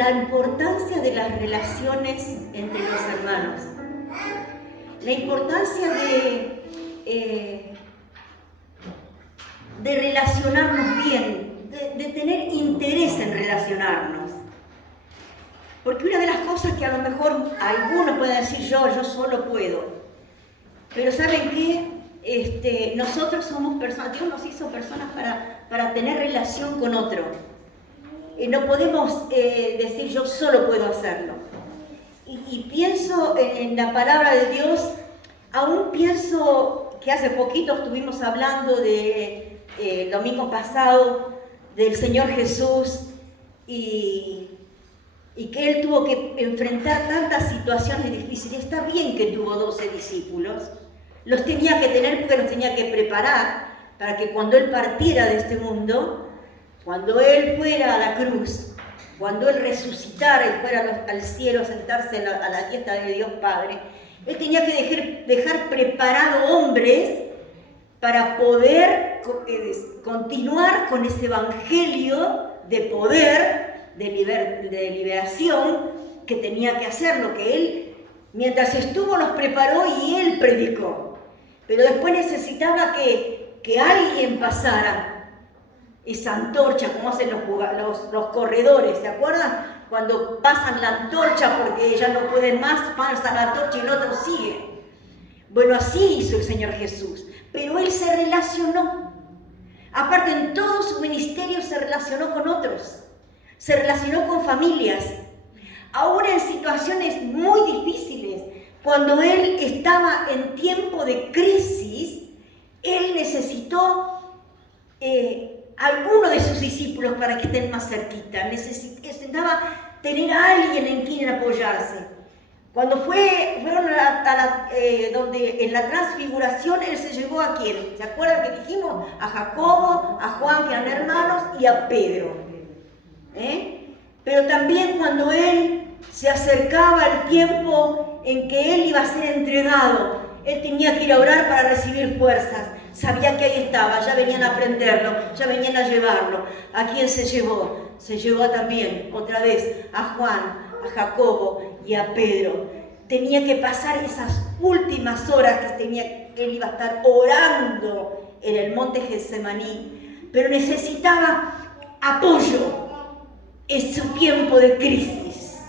la importancia de las relaciones entre los hermanos, la importancia de relacionarnos bien, de tener interés en relacionarnos. Porque una de las cosas que a lo mejor algunos pueden decir yo solo puedo, pero ¿saben qué? Nosotros somos personas, Dios nos hizo personas para tener relación con otro. No podemos decir yo solo puedo hacerlo. Y pienso en la palabra de Dios, aún pienso que hace poquito estuvimos hablando el domingo pasado del Señor Jesús y que Él tuvo que enfrentar tantas situaciones difíciles. Está bien que tuvo 12 discípulos, los tenía que tener porque los tenía que preparar para que cuando Él partiera de este mundo, cuando Él fuera a la cruz, cuando Él resucitara y fuera al cielo a sentarse a la diestra de Dios Padre, Él tenía que dejar preparado hombres para poder continuar con ese evangelio de poder, de liberación que tenía que hacer, lo que Él, mientras estuvo, los preparó y Él predicó. Pero después necesitaba que alguien pasara esa antorcha, como hacen los corredores, ¿se acuerdan? Cuando pasan la antorcha porque ya no pueden más, pasan la antorcha y el otro sigue. Bueno, así hizo el Señor Jesús, pero Él se relacionó. Aparte, en todo su ministerio se relacionó con otros, se relacionó con familias. Ahora en situaciones muy difíciles, cuando Él estaba en tiempo de crisis, Él necesitó alguno de sus discípulos para que estén más cerquita. Necesitaba tener a alguien en quien apoyarse. Cuando fueron donde en la transfiguración, Él se llevó a quién. ¿Se acuerdan que dijimos? A Jacobo, a Juan, que eran hermanos, y a Pedro. Pero también cuando Él se acercaba al tiempo en que Él iba a ser entregado, Él tenía que ir a orar para recibir fuerzas. Sabía que ahí estaba, ya venían a prenderlo, ya venían a llevarlo. ¿A quién se llevó? Se llevó también, otra vez, a Juan, a Jacobo y a Pedro. Tenía que pasar esas últimas horas que él iba a estar orando en el monte Getsemaní, pero necesitaba apoyo en su tiempo de crisis.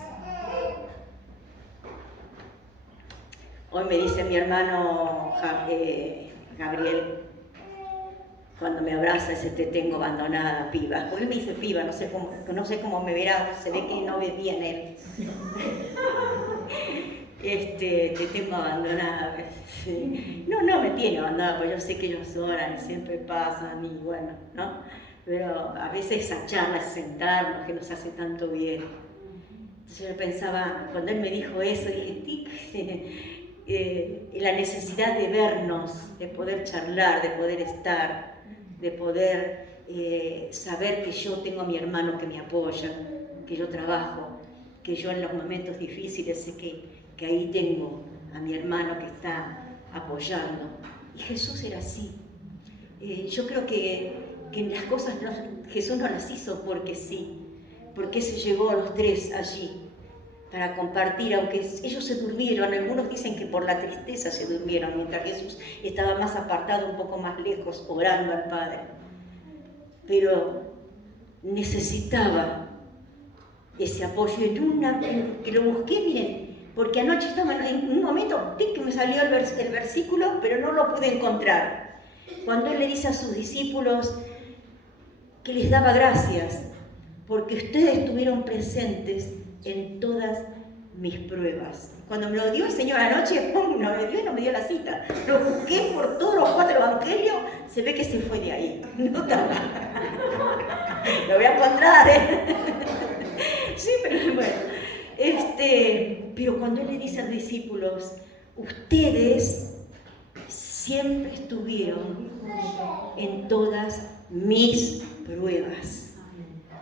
Hoy me dice mi hermano Gabriel, cuando me abraza, dice, te tengo abandonada, piba. Porque él me dice piba, no sé cómo me verá, se ve que no ve bien él. Te tengo abandonada. Sí. No me tiene abandonada, porque yo sé que ellos oran y siempre pasan y bueno, ¿no? Pero a veces esa charla, ese sentarnos, que nos hace tanto bien. Entonces yo pensaba, cuando él me dijo eso, dije, la necesidad de vernos, de poder charlar, de poder estar, de poder saber que yo tengo a mi hermano que me apoya, que yo trabajo, que yo en los momentos difíciles sé que ahí tengo a mi hermano que está apoyando. Y Jesús era así. Yo creo que las cosas Jesús no las hizo porque sí, porque se llevó a los tres allí para compartir, aunque ellos se durmieron. Algunos dicen que por la tristeza se durmieron, mientras Jesús estaba más apartado, un poco más lejos, orando al Padre. Pero necesitaba ese apoyo. Que lo busqué, miren, porque anoche estaba en un momento, que me salió el versículo, pero no lo pude encontrar. Cuando Él le dice a sus discípulos que les daba gracias, porque ustedes estuvieron presentes en todas mis pruebas. Cuando me lo dio el Señor anoche, no me dio la cita. Lo busqué por todos los 4 evangelios, se ve que se fue de ahí. No está mal. Lo voy a encontrar, Sí, pero bueno. Pero cuando Él le dice a los discípulos, ustedes siempre estuvieron en todas mis pruebas.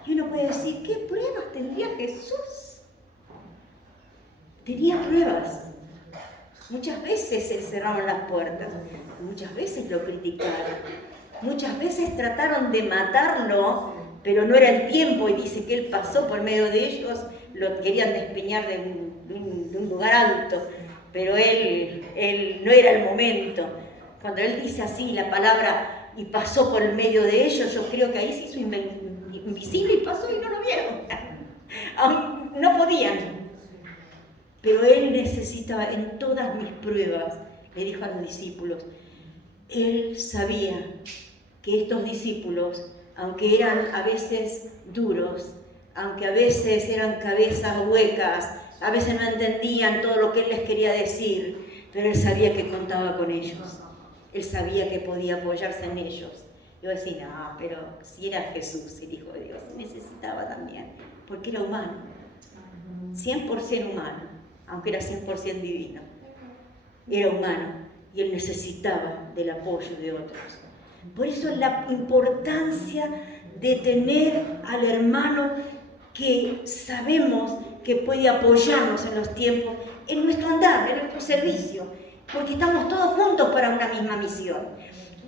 Y uno puede decir, ¿qué pruebas tendría Jesús? Tenía pruebas. Muchas veces se cerraron las puertas, muchas veces lo criticaron, muchas veces trataron de matarlo pero no era el tiempo, y dice que él pasó por medio de ellos, lo querían despeñar de un lugar alto, pero él no era el momento. Cuando él dice así la palabra, y pasó por el medio de ellos, yo creo que ahí se hizo invisible y pasó y no lo vieron. No podían. Pero él necesitaba, en todas mis pruebas, le dijo a los discípulos, él sabía que estos discípulos, aunque eran a veces duros, aunque a veces eran cabezas huecas, a veces no entendían todo lo que él les quería decir, pero él sabía que contaba con ellos. Él sabía que podía apoyarse en ellos. Yo decía, no, pero si era Jesús, el Hijo de Dios, necesitaba también, porque era humano, 100% humano, aunque era 100% divino. Era humano y él necesitaba del apoyo de otros. Por eso la importancia de tener al hermano que sabemos que puede apoyarnos en los tiempos, en nuestro andar, en nuestro servicio, porque estamos todos juntos para una misma misión.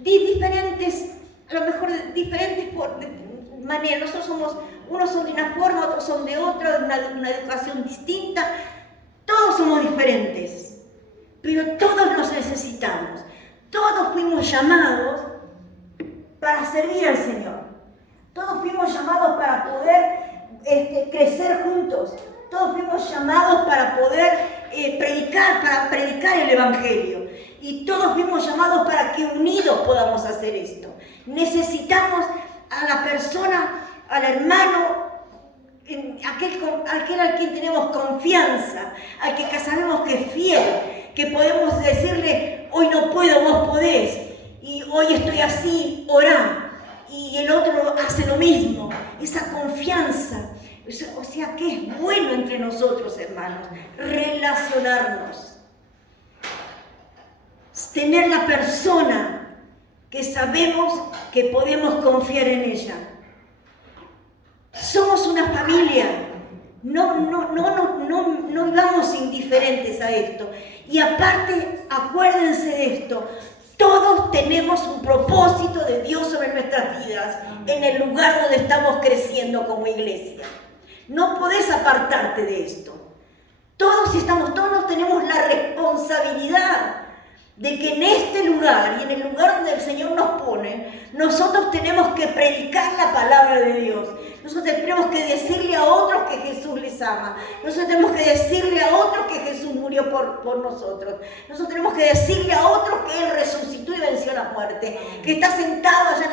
Diferentes, a lo mejor diferentes maneras. Nosotros somos, unos son de una forma, otros son de otra, una educación distinta. Todos somos diferentes, pero todos nos necesitamos. Todos fuimos llamados para servir al Señor. Todos fuimos llamados para poder crecer juntos. Todos fuimos llamados para poder predicar el Evangelio. Y todos fuimos llamados para que unidos podamos hacer esto. Necesitamos a la persona, al hermano, aquel al quien tenemos confianza, al que sabemos que es fiel, que podemos decirle, hoy no puedo, vos podés, y hoy estoy así, orá, y el otro hace lo mismo. Esa confianza, o sea que es bueno entre nosotros, hermanos, relacionarnos. Tener la persona que sabemos que podemos confiar en ella. Somos una familia, no vivamos indiferentes a esto. Y aparte, acuérdense de esto, todos tenemos un propósito de Dios sobre nuestras vidas, en el lugar donde estamos creciendo como iglesia. No podés apartarte de esto. Todos tenemos la responsabilidad de que en este lugar y en el lugar donde el Señor nos pone, nosotros tenemos que predicar la palabra de Dios. Nosotros tenemos que decirle a otros que Jesús les ama. Nosotros tenemos que decirle a otros que Jesús murió por nosotros. Nosotros tenemos que decirle a otros que Él resucitó y venció la muerte, que está sentado allá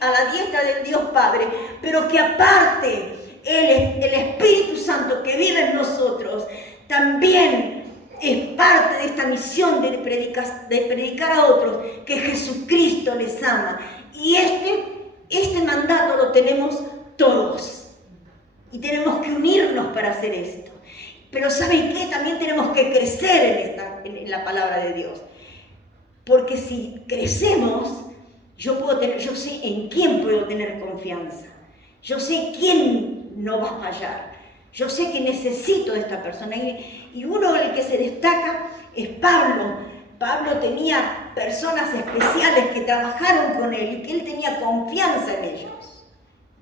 a la diestra del Dios Padre, pero que aparte el Espíritu Santo que vive en nosotros también es parte de esta misión de predicar a otros que Jesucristo les ama. Y este mandato lo tenemos todos. Y tenemos que unirnos para hacer esto. Pero ¿saben qué? También tenemos que crecer en la palabra de Dios. Porque si crecemos, yo sé en quién puedo tener confianza. Yo sé quién no va a fallar. Yo sé que necesito de esta persona. Y uno del que se destaca es Pablo. Pablo tenía personas especiales que trabajaron con él y que él tenía confianza en ellos.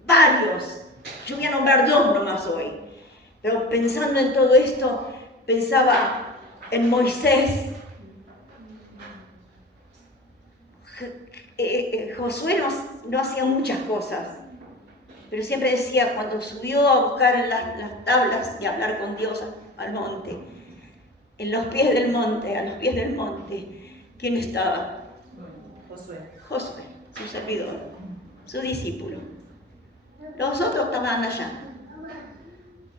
Varios. Yo voy a nombrar 2 nomás hoy. Pero pensando en todo esto, pensaba en Moisés. Josué no hacía muchas cosas. Pero siempre decía, cuando subió a buscar las tablas y a hablar con Dios al monte, a los pies del monte, ¿quién estaba? Josué, su servidor, su discípulo. Los otros estaban allá,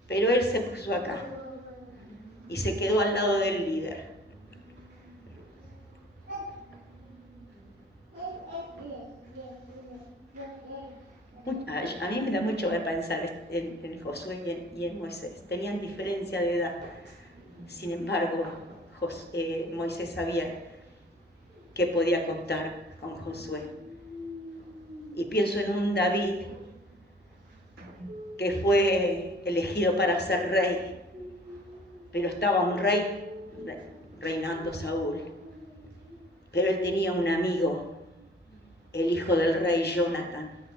pero él se puso acá y se quedó al lado del líder. A mí me da mucho de pensar en Josué y en Moisés. Tenían diferencia de edad. Sin embargo, Moisés sabía que podía contar con Josué. Y pienso en un David que fue elegido para ser rey, pero estaba un rey reinando Saúl. Pero él tenía un amigo, el hijo del rey Jonatán,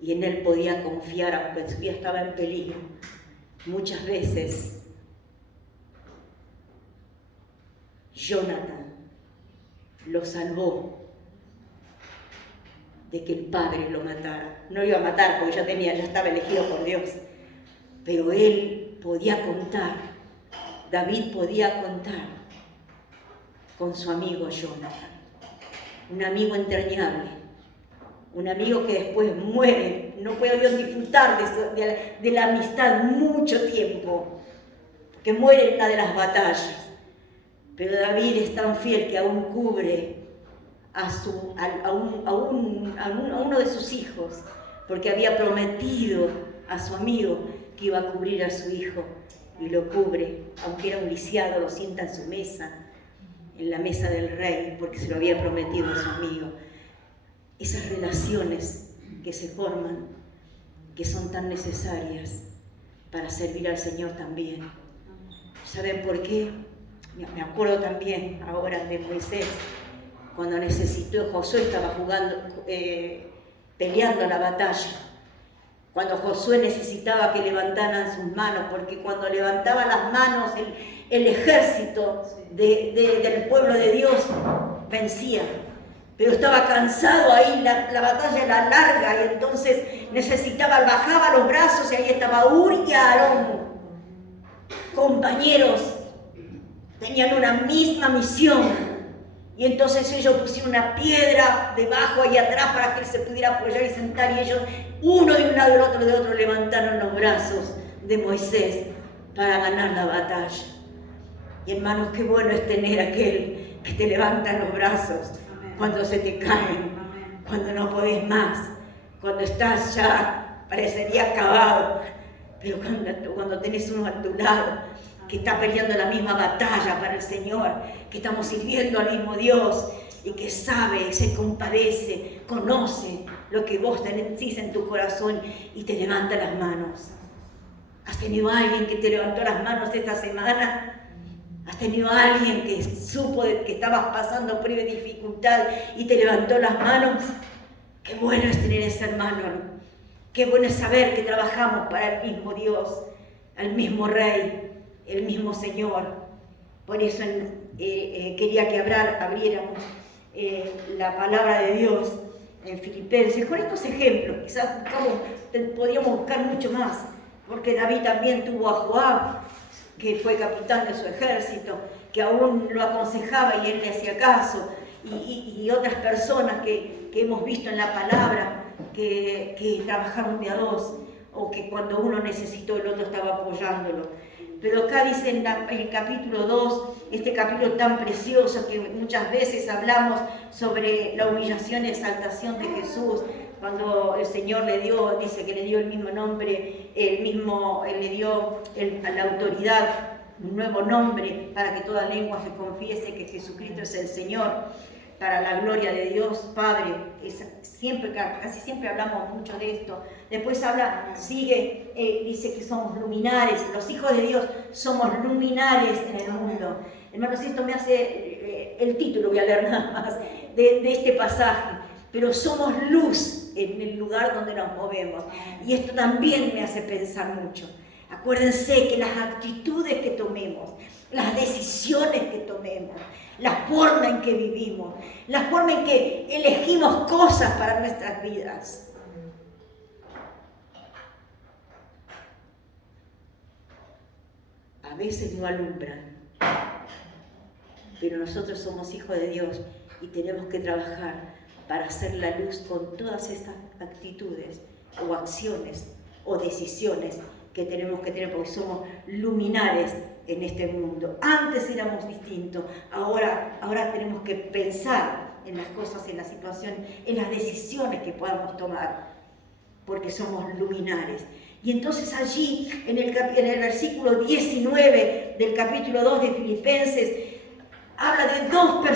y en él podía confiar aunque su vida estaba en peligro. Muchas veces Jonathan lo salvó de que el padre lo matara. No lo iba a matar porque ya estaba elegido por Dios, pero él podía contar, David podía contar con su amigo Jonathan, un amigo entrañable, un amigo que después muere. No puedo yo disfrutar de la amistad mucho tiempo, porque muere en una de las batallas. Pero David es tan fiel que aún cubre a uno de sus hijos, porque había prometido a su amigo que iba a cubrir a su hijo, y lo cubre, aunque era un lisiado, lo sienta en su mesa, en la mesa del rey, porque se lo había prometido a su amigo. Esas relaciones que se forman, que son tan necesarias para servir al Señor también. ¿Saben por qué? Me acuerdo también ahora de Moisés, cuando necesitó, Josué estaba peleando la batalla, cuando Josué necesitaba que levantaran sus manos, porque cuando levantaba las manos el ejército del pueblo de Dios vencía, pero estaba cansado ahí, la batalla era larga, y entonces bajaba los brazos, y ahí estaba Ur y Aarón, compañeros, tenían una misma misión. Y entonces ellos pusieron una piedra debajo ahí atrás para que él se pudiera apoyar y sentar, y ellos, uno de un lado y el otro de otro, levantaron los brazos de Moisés para ganar la batalla. Y hermanos, qué bueno es tener aquel que te levanta los brazos cuando se te caen, cuando no podés más, cuando estás ya, parecería acabado, pero cuando tenés uno a tu lado que está peleando la misma batalla para el Señor, que estamos sirviendo al mismo Dios, y que sabe, se compadece, conoce lo que vos tenés en tu corazón y te levanta las manos. ¿Has tenido a alguien que te levantó las manos esta semana? ¿Has tenido a alguien que supo que estabas pasando prueba y dificultad y te levantó las manos? Qué bueno es tener ese hermano. Qué bueno es saber que trabajamos para el mismo Dios, al mismo Rey, el mismo Señor. Por eso quería que abriéramos la palabra de Dios en Filipenses, con estos ejemplos. Quizás podríamos buscar mucho más, porque David también tuvo a Joab, que fue capitán de su ejército, que aún lo aconsejaba y él le hacía caso, y otras personas que hemos visto en la palabra, que trabajaron de a dos, o que cuando uno necesitó el otro estaba apoyándolo. Pero acá dice en el capítulo 2, este capítulo tan precioso que muchas veces hablamos sobre la humillación y exaltación de Jesús, cuando el Señor dice que le dio el mismo nombre, le dio la autoridad, un nuevo nombre, para que toda lengua se confiese que Jesucristo es el Señor, para la gloria de Dios Padre. Casi siempre hablamos mucho de esto. Después dice que somos luminares, los hijos de Dios somos luminares en el mundo. Hermanos, esto me hace, el título voy a leer nada más, de este pasaje, pero somos luz en el lugar donde nos movemos. Y esto también me hace pensar mucho. Acuérdense que las actitudes que tomemos, las decisiones que tomemos, la forma en que vivimos, la forma en que elegimos cosas para nuestras vidas, a veces no alumbran, pero nosotros somos hijos de Dios y tenemos que trabajar para hacer la luz con todas estas actitudes o acciones o decisiones que tenemos que tener, porque somos luminares en este mundo. Antes éramos distintos, ahora tenemos que pensar en las cosas, en la situación, en las decisiones que podamos tomar, porque somos luminares. Y entonces allí, en el versículo 19 del capítulo 2 de Filipenses, habla de dos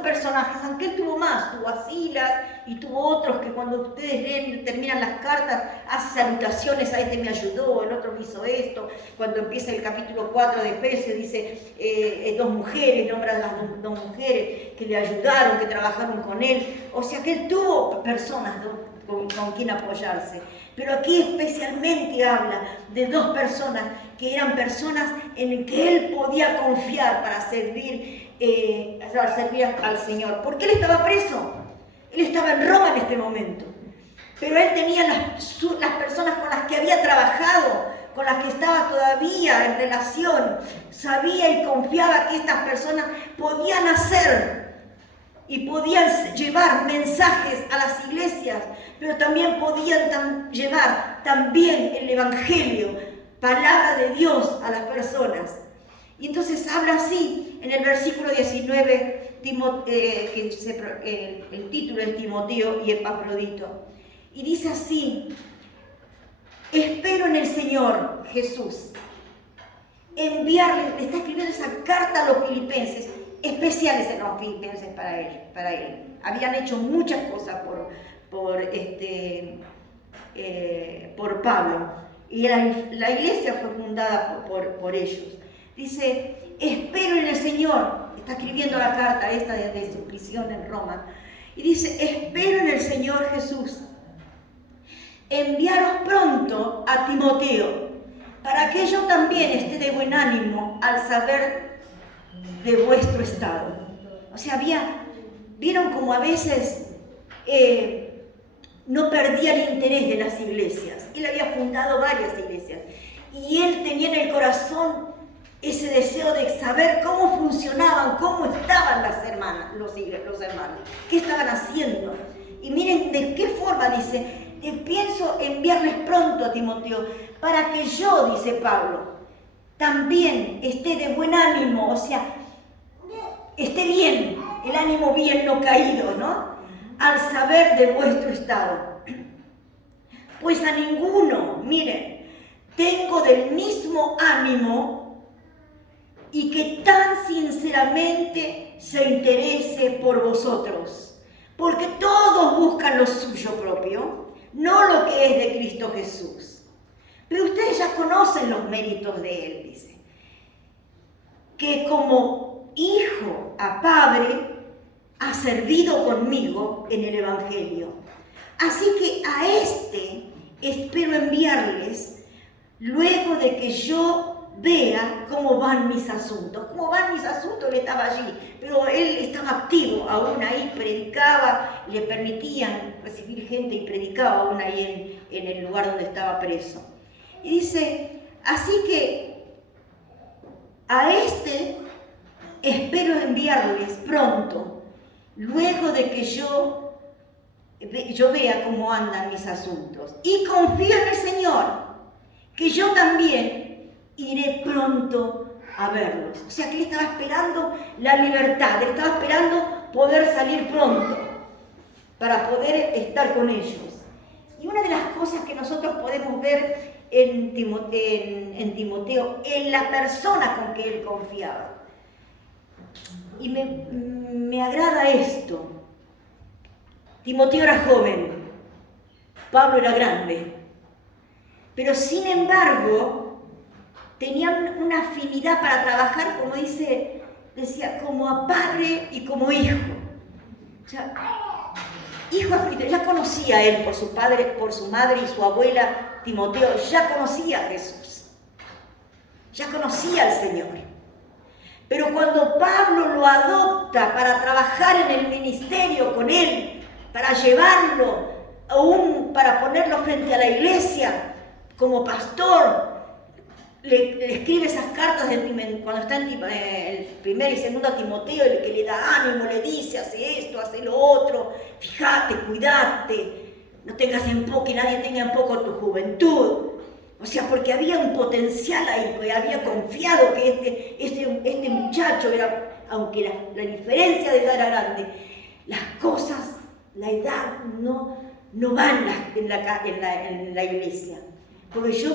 personajes, aunque él tuvo más, tuvo a Silas y tuvo otros que cuando ustedes leen, terminan las cartas, hace salutaciones, a este me ayudó, el otro me hizo esto. Cuando empieza el capítulo 4 de Efesios dice dos mujeres, nombran las dos mujeres que le ayudaron, que trabajaron con él. O sea que él tuvo personas con quien apoyarse. Pero aquí especialmente habla de dos personas que eran personas en que él podía confiar para servir al Señor. Porque él estaba preso, él estaba en Roma en este momento. Pero él tenía las personas con las que había trabajado, con las que estaba todavía en relación, sabía y confiaba que estas personas podían hacer y podían llevar mensajes a las iglesias, pero también podían llevar también el Evangelio, palabra de Dios a las personas. Y entonces habla así en el versículo 19, el título es Timoteo y Epafrodito. Y dice así: espero en el Señor Jesús enviarle, le está escribiendo esa carta a los filipenses, especiales en los filipenses para él. Habían hecho muchas cosas por Pablo, y la iglesia fue fundada por ellos. Dice, espero en el Señor, está escribiendo la carta esta desde su prisión en Roma, y dice, espero en el Señor Jesús enviaros pronto a Timoteo, para que yo también esté de buen ánimo al saber de vuestro estado. O sea, vieron como a veces no perdía el interés de las iglesias. Él había fundado varias iglesias y él tenía en el corazón ese deseo de saber cómo funcionaban, cómo estaban los hermanos, qué estaban haciendo. Y miren de qué forma dice, pienso enviarles pronto a Timoteo, para que yo, dice Pablo, también esté de buen ánimo, o sea, esté bien, el ánimo bien no caído, ¿no? Al saber de vuestro estado. Pues a ninguno, miren, tengo del mismo ánimo y que tan sinceramente se interese por vosotros, porque todos buscan lo suyo propio, no lo que es de Cristo Jesús. Pero ustedes ya conocen los méritos de él, dice, que como hijo a padre ha servido conmigo en el Evangelio. Así que a este espero enviarles luego de que yo vea cómo van mis asuntos. ¿Cómo van mis asuntos? Él estaba allí, pero él estaba activo, aún ahí predicaba, le permitían recibir gente y predicaba aún ahí en el lugar donde estaba preso. Y dice, así que a este espero enviarles pronto, luego de que yo vea cómo andan mis asuntos. Y confío en el Señor, que yo también iré pronto a verlos. O sea que él estaba esperando la libertad, él estaba esperando poder salir pronto para poder estar con ellos. Y una de las cosas que nosotros podemos ver en Timoteo, en la persona con que él confiaba. Y me agrada esto. Timoteo era joven, Pablo era grande, pero sin embargo tenían una afinidad para trabajar, como decía, como a padre y como hijo. O sea, hijo afligido, ya conocía a él por su padre, por su madre y su abuela. Timoteo ya conocía a Jesús, ya conocía al Señor. Pero cuando Pablo lo adopta para trabajar en el ministerio con él, para llevarlo, aún para ponerlo frente a la iglesia como pastor, le escribe esas cartas cuando está en el primer y segundo Timoteo, que le da ánimo, le dice, hace esto, hace lo otro, fíjate, cuidate, no tengas en poco, que nadie tenga en poco tu juventud. O sea, porque había un potencial ahí, que había confiado que este muchacho era, aunque la diferencia de edad era grande, las cosas, la edad no van en la iglesia. Porque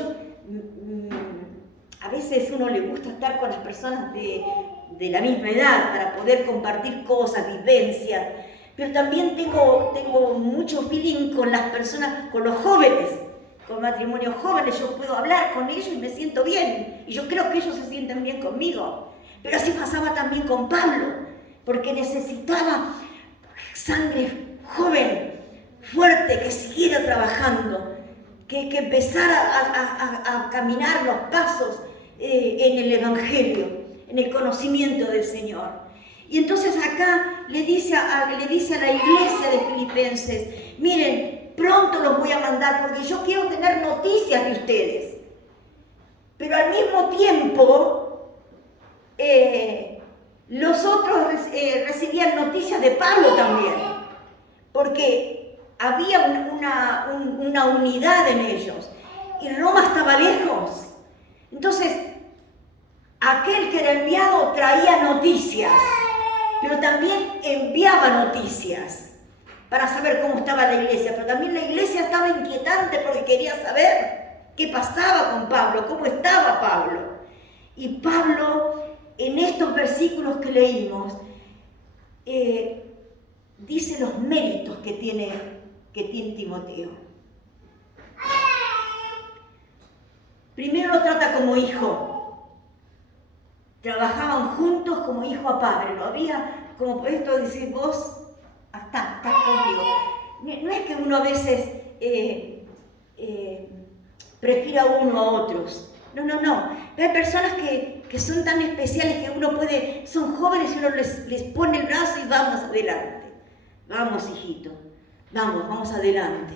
a veces uno le gusta estar con las personas de la misma edad para poder compartir cosas, vivencias, pero también tengo mucho feeling con las personas, con los jóvenes, con matrimonios jóvenes. Yo puedo hablar con ellos y me siento bien, y yo creo que ellos se sienten bien conmigo. Pero así pasaba también con Pablo, porque necesitaba sangre joven, fuerte, que siguiera trabajando, que empezara a caminar los pasos en el Evangelio, en el conocimiento del Señor. Y entonces acá le dice a la iglesia de Filipenses, miren, pronto los voy a mandar porque yo quiero tener noticias de ustedes. Pero al mismo tiempo, los otros recibían noticias de Pablo también, porque había una unidad en ellos y Roma estaba lejos. Entonces, aquel que era enviado traía noticias, pero también enviaba noticias para saber cómo estaba la iglesia, pero también la iglesia estaba inquietante porque quería saber qué pasaba con Pablo, cómo estaba Pablo. Y Pablo, en estos versículos que leímos, dice los méritos que tiene Timoteo. Primero lo trata como hijo. Trabajaban juntos como hijo a padre. Lo había, como por esto decir, vos estás conmigo. No es que uno a veces prefiera uno a otros. No. Hay personas que son tan especiales que uno son jóvenes y uno les pone el brazo y vamos adelante. Vamos, hijito, vamos adelante.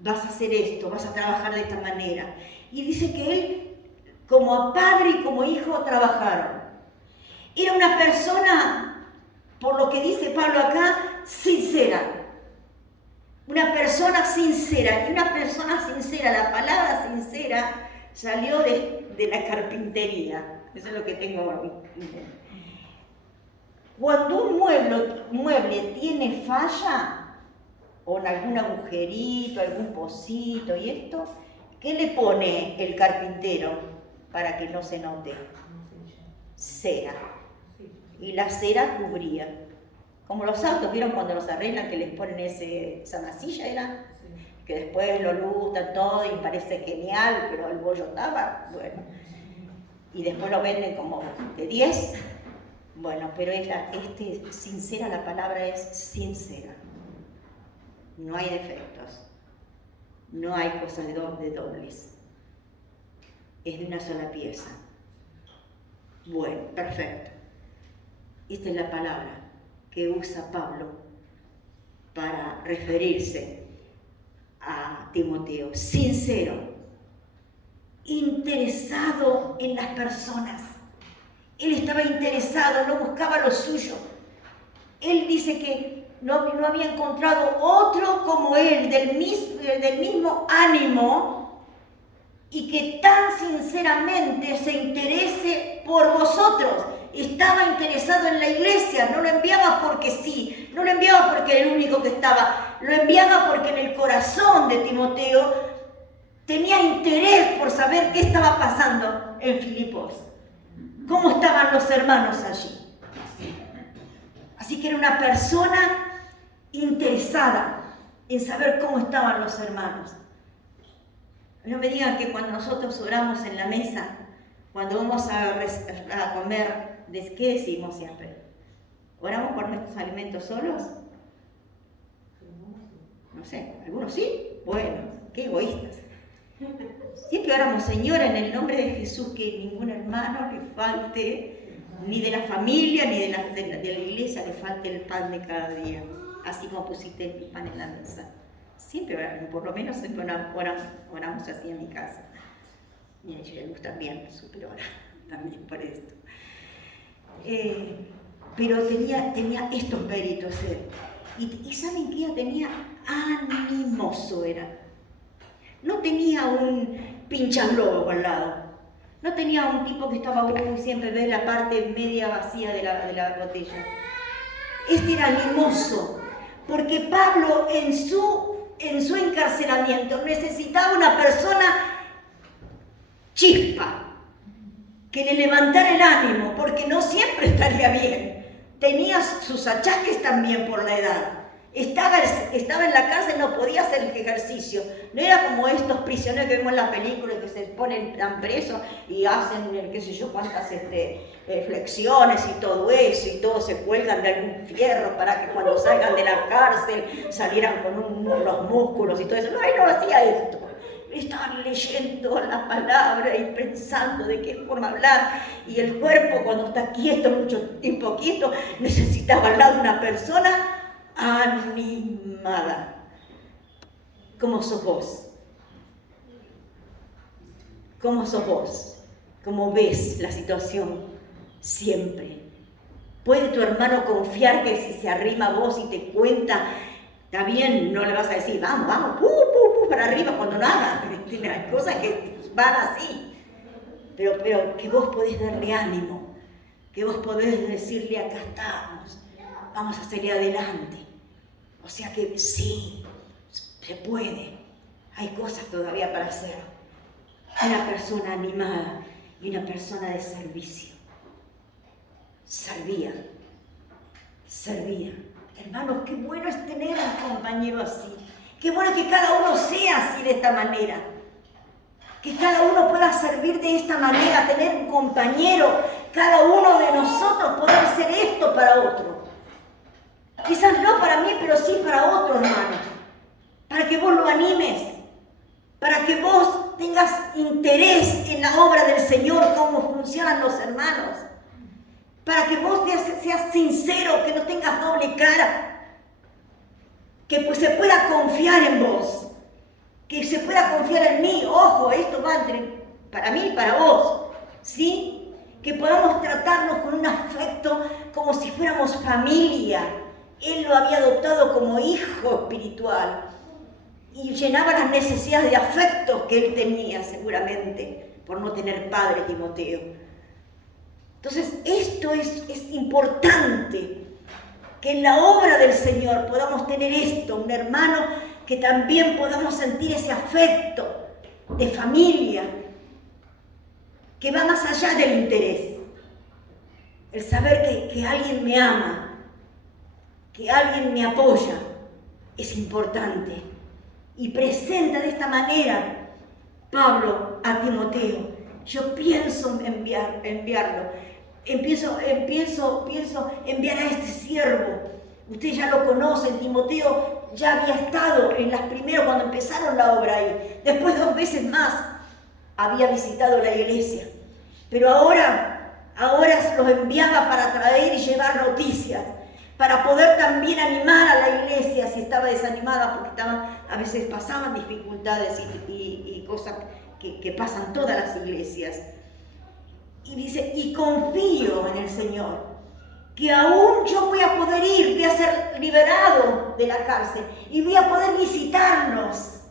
Vas a hacer esto, vas a trabajar de esta manera. Y dice que él, como a padre y como hijo, trabajaron. Era una persona, por lo que dice Pablo acá, sincera. Una persona sincera. Y una persona sincera, la palabra sincera salió de la carpintería. Eso es lo que tengo. Cuando un mueble tiene falla, o en algún agujerito, algún pocito y esto, ¿qué le pone el carpintero para que no se note? Cera. Y la cera cubría. Como los autos, ¿vieron cuando los arreglan que les ponen esa masilla? ¿Era? Sí. Que después lo lustran todo y parece genial, pero el bollo estaba, bueno. Y después lo venden como de 10. Bueno, pero sincera, la palabra es sincera. No hay defectos. No hay cosas de dobles. Es de una sola pieza. Bueno, perfecto. Esta es la palabra que usa Pablo para referirse a Timoteo. Sincero, interesado en las personas. Él estaba interesado, no buscaba lo suyo. Él dice que no había encontrado otro como él, del mismo ánimo, y que tan sinceramente se interese por vosotros. Estaba interesado en la iglesia, no lo enviaba porque sí, no lo enviaba porque era el único que estaba, lo enviaba porque en el corazón de Timoteo tenía interés por saber qué estaba pasando en Filipos, cómo estaban los hermanos allí. Así que era una persona interesada en saber cómo estaban los hermanos. No me digan que cuando nosotros oramos en la mesa, cuando vamos a comer, ¿qué decimos siempre? ¿Oramos por nuestros alimentos solos? No sé, algunos sí. Bueno, qué egoístas. Siempre oramos, Señor, en el nombre de Jesús, que ningún hermano le falte, ni de la familia, ni de la iglesia, le falte el pan de cada día. Así como pusiste el pan en la mesa. Siempre oramos, por lo menos siempre oramos así en mi casa. Y a ella le gusta bien, súper ora también por esto. Pero tenía estos méritos él. Y ¿saben qué? Tenía animoso era. No tenía un pinchablobo al lado. No tenía un tipo que estaba y siempre ve la parte media vacía de la botella. Este era animoso, porque Pablo en su encarcelamiento necesitaba una persona chispa, que le levantara el ánimo, porque no siempre estaría bien. Tenía sus achaques también por la edad, Estaba en la cárcel, no podía hacer el ejercicio. No era como estos prisioneros que vemos en las películas que se ponen tan presos y hacen, qué sé yo, cuántas flexiones y todo eso, y todos se cuelgan de algún fierro para que cuando salgan de la cárcel salieran con unos músculos y todo eso. No, él no hacía esto. Estaban leyendo la palabra y pensando de qué forma hablar, y el cuerpo, cuando está quieto, mucho tiempo quieto, necesitaba al lado de una persona animada, como sos vos. ¿Cómo sos vos? ¿Cómo ves la situación siempre? ¿Puede tu hermano confiar que si se arrima a vos y te cuenta, está bien, no le vas a decir, vamos, vamos, para arriba cuando nada? Hay cosas que van así. Pero que vos podés darle ánimo, que vos podés decirle, acá estamos, vamos a salir adelante. O sea que sí, se puede, hay cosas todavía para hacer. Una persona animada y una persona de servicio. Servía. Hermanos, qué bueno es tener un compañero así. Qué bueno que cada uno sea así, de esta manera. Que cada uno pueda servir de esta manera, tener un compañero, cada uno de nosotros poder ser esto para otro. Quizás no para mí, pero sí para otro, hermano. Para que vos lo animes, para que vos tengas interés en la obra del Señor, cómo funcionan los hermanos. Para que vos seas sincero, que no tengas doble cara. Que pues se pueda confiar en vos. Que se pueda confiar en mí. Ojo, esto va para mí y para vos. ¿Sí? Que podamos tratarnos con un afecto como si fuéramos familia. Él lo había adoptado como hijo espiritual y llenaba las necesidades de afectos que él tenía seguramente por no tener padre, Timoteo. Entonces esto es importante, que en la obra del Señor podamos tener esto, un hermano, que también podamos sentir ese afecto de familia que va más allá del interés. El saber que alguien me ama, que alguien me apoya, es importante. Y presenta de esta manera Pablo a Timoteo. Yo pienso enviarlo. Pienso enviar a este siervo. Ustedes ya lo conocen, Timoteo ya había estado en las primeras cuando empezaron la obra ahí. Después 2 veces más había visitado la iglesia. Pero ahora los enviaba para traer y llevar noticias, para poder también animar a la iglesia si estaba desanimada, porque a veces pasaban dificultades y cosas que pasan todas las iglesias. Y dice, y confío en el Señor, que aún yo voy a poder ir, voy a ser liberado de la cárcel y voy a poder visitarlos.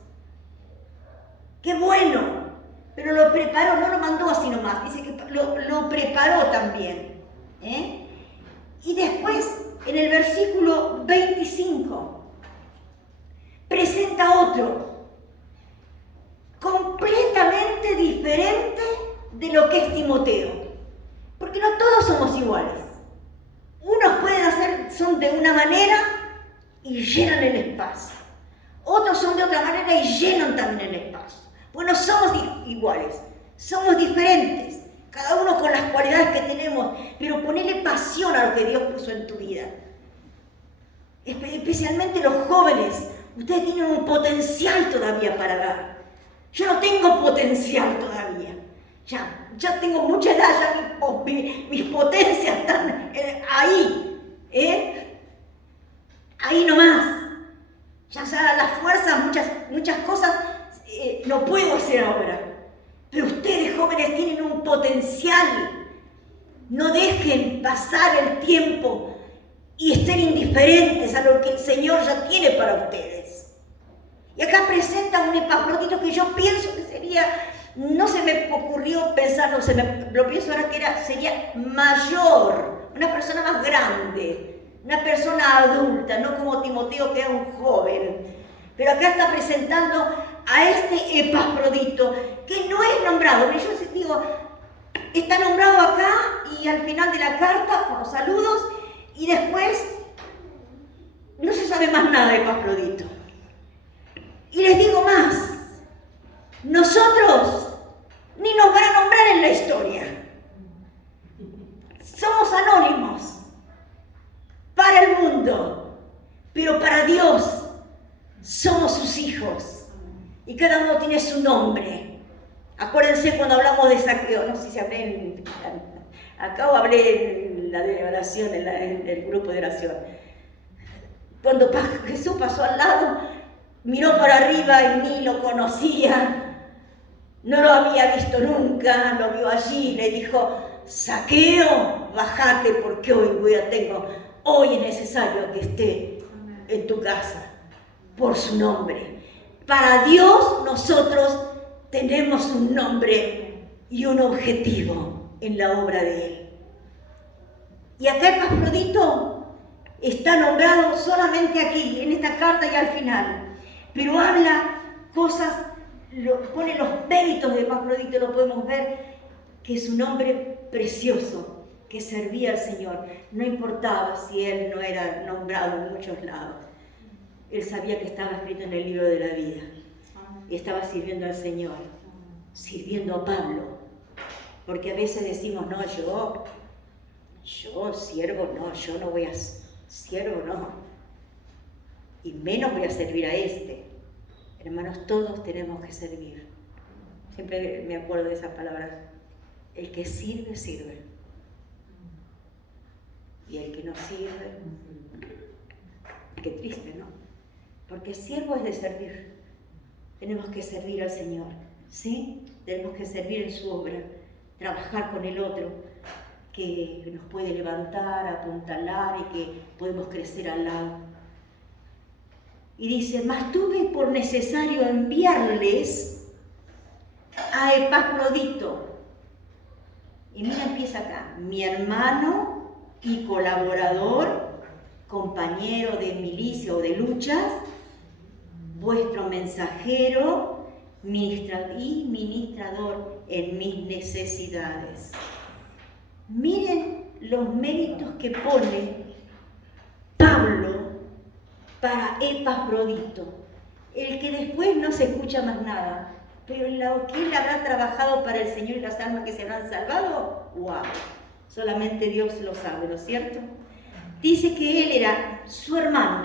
¡Qué bueno! Pero lo preparó, no lo mandó así nomás, dice que lo preparó también. Y después, en el versículo 25, presenta otro, completamente diferente de lo que es Timoteo. Porque no todos somos iguales. Unos son de una manera y llenan el espacio. Otros son de otra manera y llenan también el espacio. Bueno, somos iguales, somos diferentes, cada uno con las cualidades que tenemos, pero ponele pasión a lo que Dios puso en tu vida. Especialmente los jóvenes, ustedes tienen un potencial todavía para dar. Yo no tengo potencial todavía. Ya tengo mucha edad, ya mis potencias están ahí, ahí nomás. Ya las fuerzas, muchas cosas no puedo hacer ahora. Pero ustedes jóvenes tienen un potencial. No dejen pasar el tiempo y estén indiferentes a lo que el Señor ya tiene para ustedes. Y acá presenta un Epafrodito que yo pienso que sería, no se me ocurrió pensarlo, lo pienso ahora que sería mayor, una persona más grande, una persona adulta, no como Timoteo que era un joven. Pero acá está presentando a este Epafrodito, que no es nombrado. Yo digo, está nombrado acá y al final de la carta, con los saludos, y después no se sabe más nada de Epafrodito. Y les digo más, nosotros ni nos van a nombrar en la historia. Somos anónimos para el mundo, pero para Dios somos sus hijos y cada uno tiene su nombre. Acuérdense cuando hablamos de Zaqueo, no sé si hablé acá o hablé en la de oración, en el grupo de oración. Cuando Jesús pasó al lado, miró para arriba y ni lo conocía, no lo había visto nunca, lo vio allí y le dijo: Zaqueo, bájate porque hoy es necesario que esté en tu casa por su nombre. Para Dios nosotros tenemos un nombre y un objetivo en la obra de Él. Y acá Epafrodito está nombrado solamente aquí, en esta carta y al final, pero habla cosas, pone los méritos de Epafrodito, lo podemos ver, que es un hombre precioso, que servía al Señor. No importaba si él no era nombrado en muchos lados. Él sabía que estaba escrito en el libro de la vida. Y estaba sirviendo al Señor, sirviendo a Pablo. Porque a veces decimos, no, yo siervo, no, yo no voy a, siervo, no. Y menos voy a servir a este. Hermanos, todos tenemos que servir. Siempre me acuerdo de esas palabras. El que sirve, sirve. Y el que no sirve, qué triste, ¿no? Porque siervo es de servir. Tenemos que servir al Señor, ¿sí? Tenemos que servir en su obra, trabajar con el otro, que nos puede levantar, apuntalar y que podemos crecer al lado. Y dice, mas tuve por necesario enviarles a Epafrodito. Y mira, empieza acá, mi hermano y colaborador, compañero de milicia o de luchas, vuestro mensajero y ministrador en mis necesidades. Miren los méritos que pone Pablo para Epafrodito, el que después no se escucha más nada, pero lo que él habrá trabajado para el Señor y las almas que se habrán salvado, ¡wow! Solamente Dios lo sabe, ¿no es cierto? Dice que él era su hermano,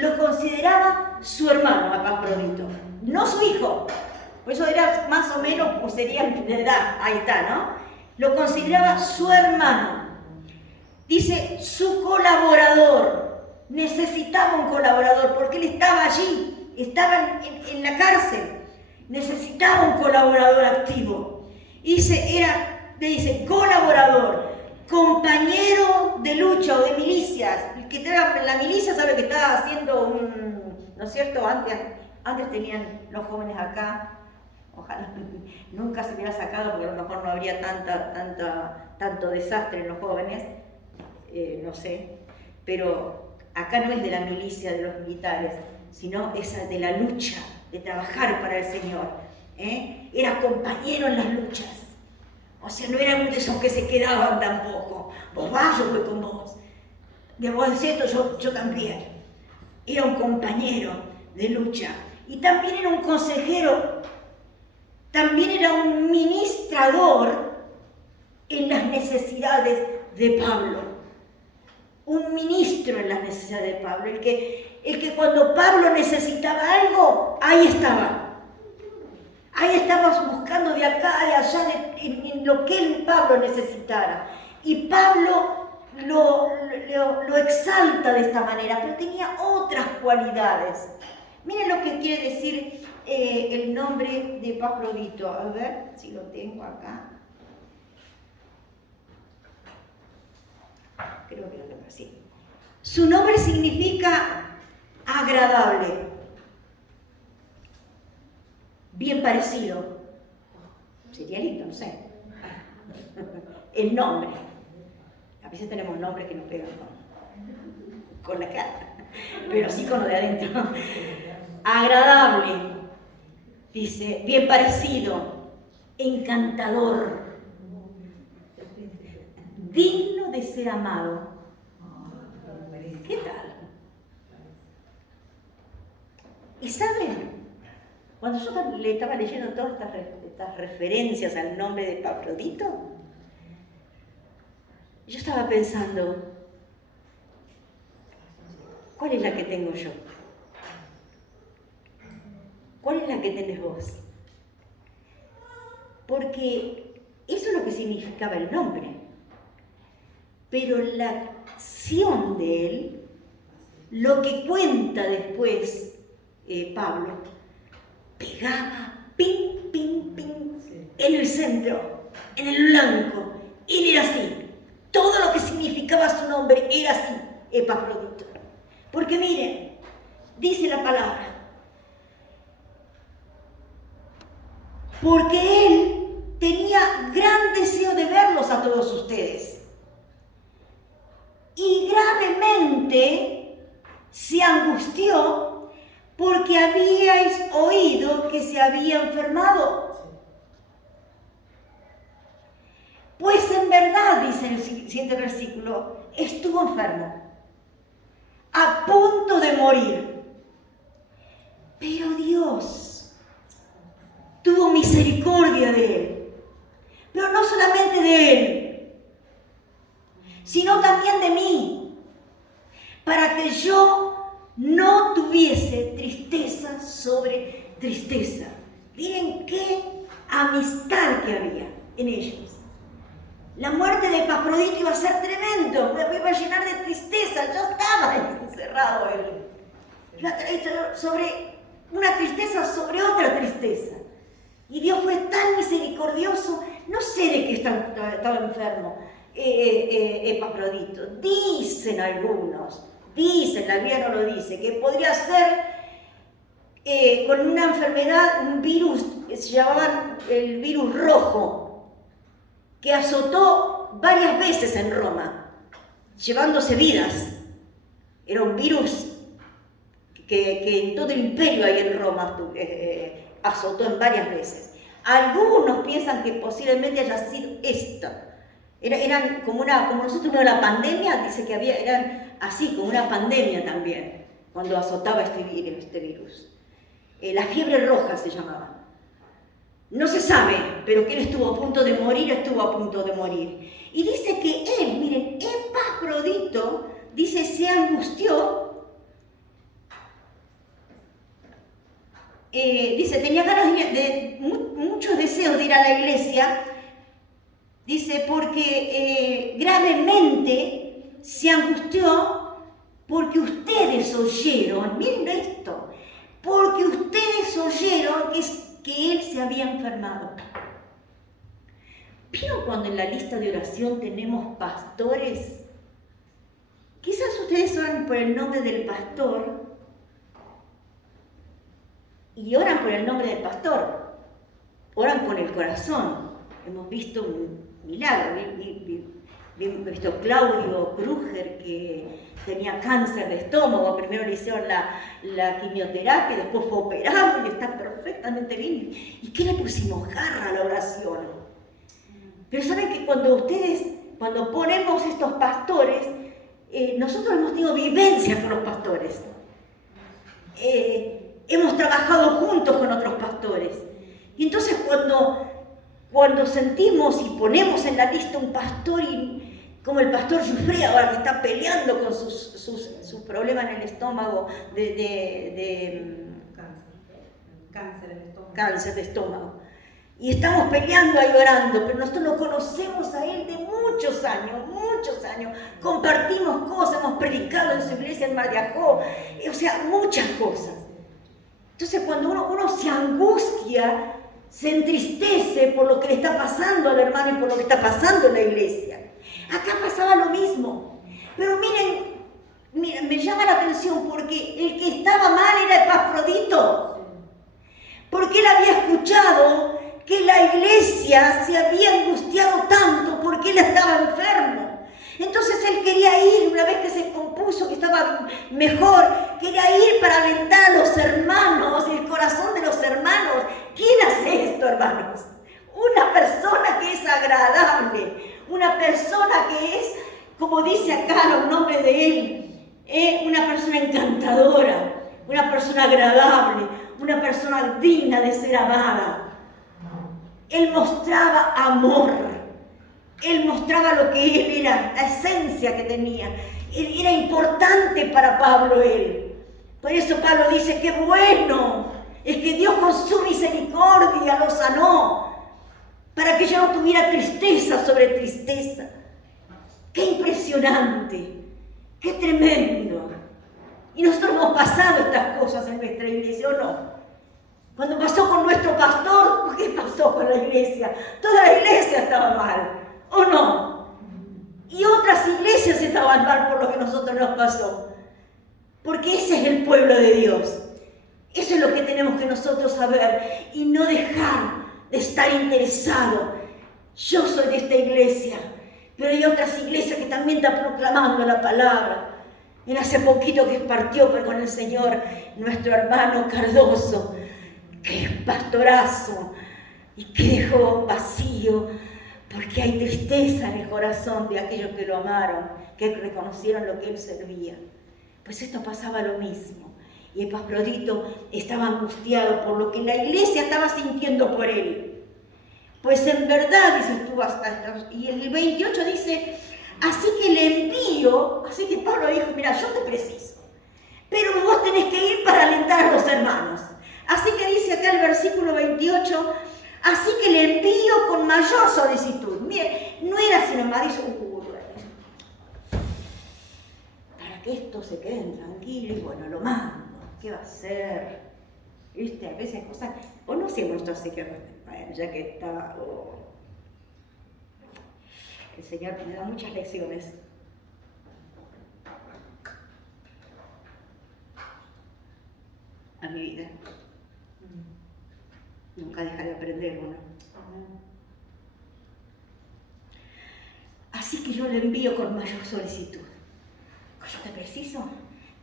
lo consideraba su hermano a Epafrodito, no su hijo, por eso era más o menos, o sería de edad, ahí está, ¿no? Lo consideraba su hermano. Dice su colaborador, necesitaba un colaborador porque él estaba allí, estaba en la cárcel, necesitaba un colaborador activo. Y le dice colaborador, compañero de lucha o de milicias. El que estaba en la milicia sabe que estaba haciendo ¿no es cierto? Antes tenían los jóvenes acá, ojalá nunca se hubiera sacado porque a lo mejor no habría tanto desastre en los jóvenes, no sé, pero acá no es de la milicia de los militares, sino esa de la lucha, de trabajar para el Señor. Era compañero en las luchas. O sea, no era uno de esos que se quedaban tampoco. Vos vas, yo voy con vos. De vos decís esto, yo también. Era un compañero de lucha. Y también era un consejero. También era un ministrador en las necesidades de Pablo. Un ministro en las necesidades de Pablo. El que cuando Pablo necesitaba algo, ahí estaba. Ahí estabas buscando de acá, de allá, en lo que Pablo necesitara. Y Pablo lo exalta de esta manera, pero tenía otras cualidades. Miren lo que quiere decir el nombre de Epafrodito. A ver si lo tengo acá. Creo que lo tengo así. Su nombre significa agradable. Bien parecido. Sería lindo, no sé. El nombre. A veces tenemos nombres que nos pegan con la cara, pero sí con lo de adentro. Agradable. Dice, bien parecido. Encantador. Digno de ser amado. ¿Qué tal? Y saben, cuando yo le estaba leyendo todas estas referencias al nombre de Epafrodito, yo estaba pensando, ¿cuál es la que tengo yo? ¿Cuál es la que tenés vos? Porque eso es lo que significaba el nombre. Pero la acción de él, lo que cuenta después Pablo, pegaba ping, ping, ping, en el centro, en el blanco. Él era así. Todo lo que significaba su nombre era así, Epafrodito. Porque miren, dice la palabra, porque él tenía gran deseo de verlos a todos ustedes. Y gravemente se angustió porque habíais oído que se había enfermado. Pues en verdad, dice el siguiente versículo, estuvo enfermo, a punto de morir. Pero Dios tuvo misericordia de él. Pero no solamente de él, sino también de mí, para que yo no tuviese tristeza sobre tristeza. Miren qué amistad que había en ellos. La muerte de Epafrodito iba a ser tremendo, me iba a llenar de tristeza, yo estaba encerrado él. Iba a traer sobre una tristeza sobre otra tristeza. Y Dios fue tan misericordioso, no sé de qué estaba enfermo Epafrodito. Dicen algunos, la Biblia no lo dice, que podría ser con una enfermedad, un virus, que se llamaba el virus rojo, que azotó varias veces en Roma, llevándose vidas. Era un virus que en todo el imperio ahí en Roma azotó en varias veces. Algunos piensan que posiblemente haya sido esto. Eran como nosotros tuvimos la pandemia, dice que eran así, como una pandemia también, cuando azotaba este virus. La fiebre roja se llamaba. No se sabe, pero que él estuvo a punto de morir, Y dice que él, miren, Epafrodito, dice, se angustió. Dice, tenía ganas muchos deseos de ir a la iglesia. Dice, porque gravemente se angustió porque ustedes oyeron, miren esto, porque ustedes oyeron que él se había enfermado. ¿Vieron cuando en la lista de oración tenemos pastores? Quizás ustedes oran por el nombre del pastor y oran por el nombre del pastor, oran con el corazón. Hemos visto un milagro, hemos visto a Claudio Kruger que tenía cáncer de estómago, primero le hicieron la quimioterapia, después fue operado y está perfectamente bien. ¿Y qué le pusimos? Garra a la oración. Pero saben que cuando ponemos estos pastores, nosotros hemos tenido vivencia con los pastores. Hemos trabajado juntos con otros pastores. Y entonces cuando sentimos y ponemos en la lista un pastor, como el pastor Jufré ahora que está peleando con sus problemas en el estómago cáncer de estómago. Y estamos peleando ahí orando, pero nosotros lo conocemos a él de muchos años, compartimos cosas, hemos predicado en su iglesia en Mar de Ajó, o sea, muchas cosas. Entonces cuando uno se angustia, se entristece por lo que le está pasando al hermano y por lo que está pasando en la iglesia. Acá pasaba lo mismo, pero miren, me llama la atención porque el que estaba mal era Epafrodito, porque él había escuchado que la iglesia se había angustiado tanto porque él estaba enfermo. Entonces él quería ir, una vez que se compuso, que estaba mejor, quería ir para alentar a los hermanos, el corazón de los hermanos. ¿Quién hace esto, hermanos? Una persona que es agradable, una persona que es, como dice acá los nombres de él, una persona encantadora, una persona agradable, una persona digna de ser amada. Él mostraba amor, él mostraba lo que él era, la esencia que tenía. Era importante para Pablo él. Por eso Pablo dice, qué bueno es que Dios con su misericordia lo sanó, para que yo no tuviera tristeza sobre tristeza. ¡Qué impresionante! ¡Qué tremendo! Y nosotros hemos pasado estas cosas en nuestra iglesia, ¿o no? Cuando pasó con nuestro pastor, ¿qué pasó con la iglesia? Toda la iglesia estaba mal, ¿o no? Y otras iglesias estaban mal por lo que a nosotros nos pasó. Porque ese es el pueblo de Dios. Eso es lo que tenemos que nosotros saber y no dejar de estar interesado. Yo soy de esta iglesia, pero hay otras iglesias que también están proclamando la palabra. En hace poquito que partió con el Señor nuestro hermano Cardoso, que es pastorazo y que dejó vacío, porque hay tristeza en el corazón de aquellos que lo amaron, que reconocieron lo que él servía. Pues esto pasaba lo mismo. Y el Epafrodito estaba angustiado por lo que la iglesia estaba sintiendo por él. Pues en verdad, dices tú, y el 28 dice, así que le envío, así que Pablo dijo, mira, yo te preciso, pero vos tenés que ir para alentar a los hermanos. Así que dice acá el versículo 28, así que le envío con mayor solicitud. Mire, no era sino más, dice, para que estos se queden tranquilos, y bueno, lo mando. ¿Qué va a hacer? ¿Viste? A veces hay cosas, conocemos esto así que, bueno, ya que está, el Señor me da muchas lecciones. A mi vida. Nunca deja de aprender uno. Así que yo le envío con mayor solicitud. Yo te preciso.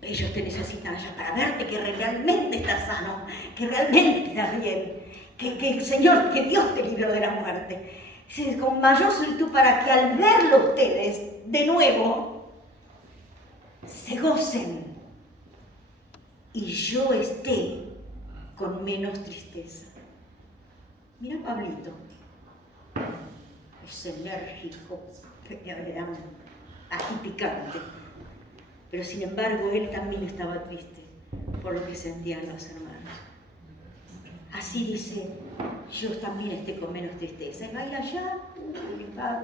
Ellos te necesitan ya para verte que realmente estás sano, que realmente estás bien, que el Señor, que Dios te libró de la muerte. Dice, con mayor solicitud para que al verlo ustedes de nuevo, se gocen y yo esté con menos tristeza. Mira Pablito, es enérgico, así picante. Pero sin embargo, él también estaba triste por lo que sentían los hermanos. Así dice, yo también esté con menos tristeza. Y va a ir allá,